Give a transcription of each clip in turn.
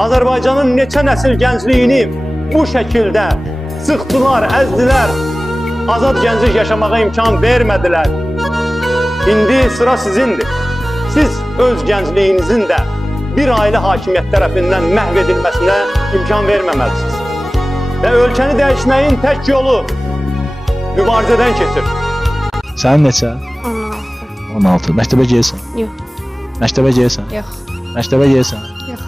Azərbaycanın neçə nəsil gəncliyini bu şəkildə sıxdılar, əzdilər, azad gənclik yaşamağa imkan vermədilər. İndi sıra sizindir. Siz öz gəncliyinizin də bir ailə hakimiyyət tərəfindən məhv edilməsinə imkan verməməlisiniz. Və ölkəni dəyişməyin tək yolu mübarizədən keçir. Sənin neçə? 16. 16. Məktəbə gəlirsən? Yox. Məktəbə gəlirsən? Yox. Məktəbə gəlirsən? Yox.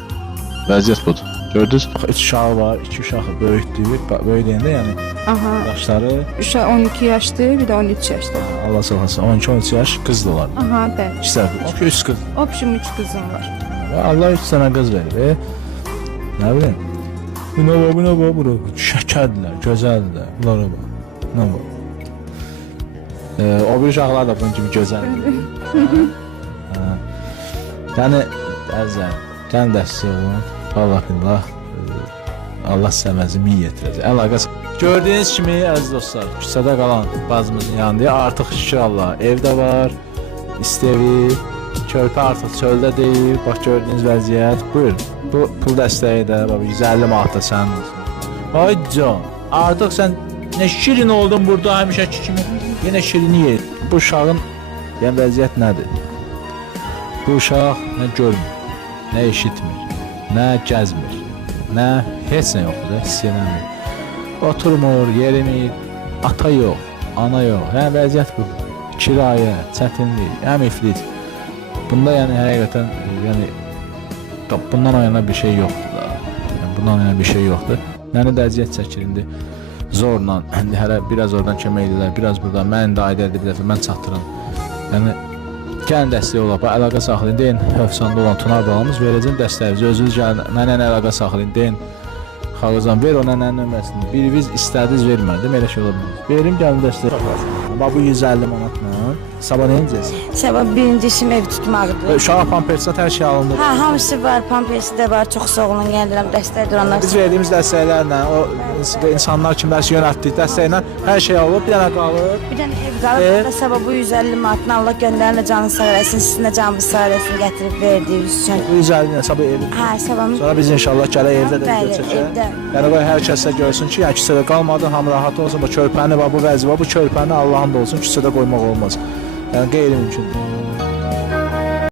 Vəziyyət budur. Gördünüz? 3 uşağı var, 2 uşaq böyükdür. Böyük deyəndə yəni Aha. yaşları Uşaq 12 yaşdır, bir də 13 yaşdır. Allah saxlasın. 12-13 yaş qızdılar. Aha, bəli. İkisi 3 qız. Opşum 3 qızım var. Və Allah 3 dənə qız verir. Nə bilim? Buna bura. Şəkərdirlər, gözəldirlər. Bunlara bax. Nə bax. O bir uşaqlar da bunun kimi gözəldir. Yəni əzəl, sən dəstək olun. Allah billah. Allah sizə məzmin yetirəcək. Əlaqəs. Gördüyünüz kimi əziz dostlar, küçədə qalan bazımızın yanında artıq şükür Allah evdə var. İstevi, körpə artıq çöldə deyil. Bax gördüyünüz vəziyyət. Buyurun. Bu pul dəstəyi də 150 manat da sənin olsun. Ay can, artıq sən nə şirin oldun burada həmişəki kimi. Yenə şirini yer. Bu uşağın yəni vəziyyət nədir? Bu uşaq nə görmür, nə eşitmir, nə gəzmir, nə heç nə yoxdur, hiss eləmir. Oturmur, yerimir, ata yox, ana yox. Yəni vəziyyət bu. Kirayə, çətinlik, həm iflic. Bunda yəni həqiqətən yəni bundan oyana bir şey yoxdur da. Yəni bundan oyana bir şey yoxdur. Yəni də əziyyət çəkir indi. Zorla, indi hələ biraz oradan kömək edirlər, biraz buradan. Mən də aidə edib, mən çatdırım. Yəni gəlin dəstək olaq, əlaqə saxlayın, deyin Hövsanda olan Tunar bağımız verəcəm dəstəyimizi, özünüz gəlin, mənə əlaqə saxlayın, deyin Xalqazan ver o nənənin nömrəsini, biriniz istədiniz vermədim, elə şey ola bilmir. Verim gəlin dəstək. Bu 150 manatla, sabah nə edəcəksin? Sabah birinci işim ev tutmaqdır. Uşağa pampersa hər şey alınır. Hə, hamısı var, pampersi də var, çox sağ olun, gəlirəm, dəstək duranlar. Biz verdiyimiz dəstəklərlə, o insanlar kimlər yönəltdik dəstəklə hər şey alıb, bir dənə qalır. Bir dənə ev qalıb, da sabah bu 150 manatını Allah göndərinə canı sağ eləsin, sizinə canı sağ eləsin, gətirib verdiyiniz üçün. 150 ilə sabah evi. Hə, sabah. Sonra biz inşallah gələk evdə də Bəli, götürəcək. evdə. Yəni qoy hər kəs də görsün ki, yəni küçədə qalmadı, hamı rahat olsun. Bu körpəni, bu vəziyyət, bu körpəni Allahın da olsun, küçədə qoymaq olmaz. Yəni qeyri-mümkündür.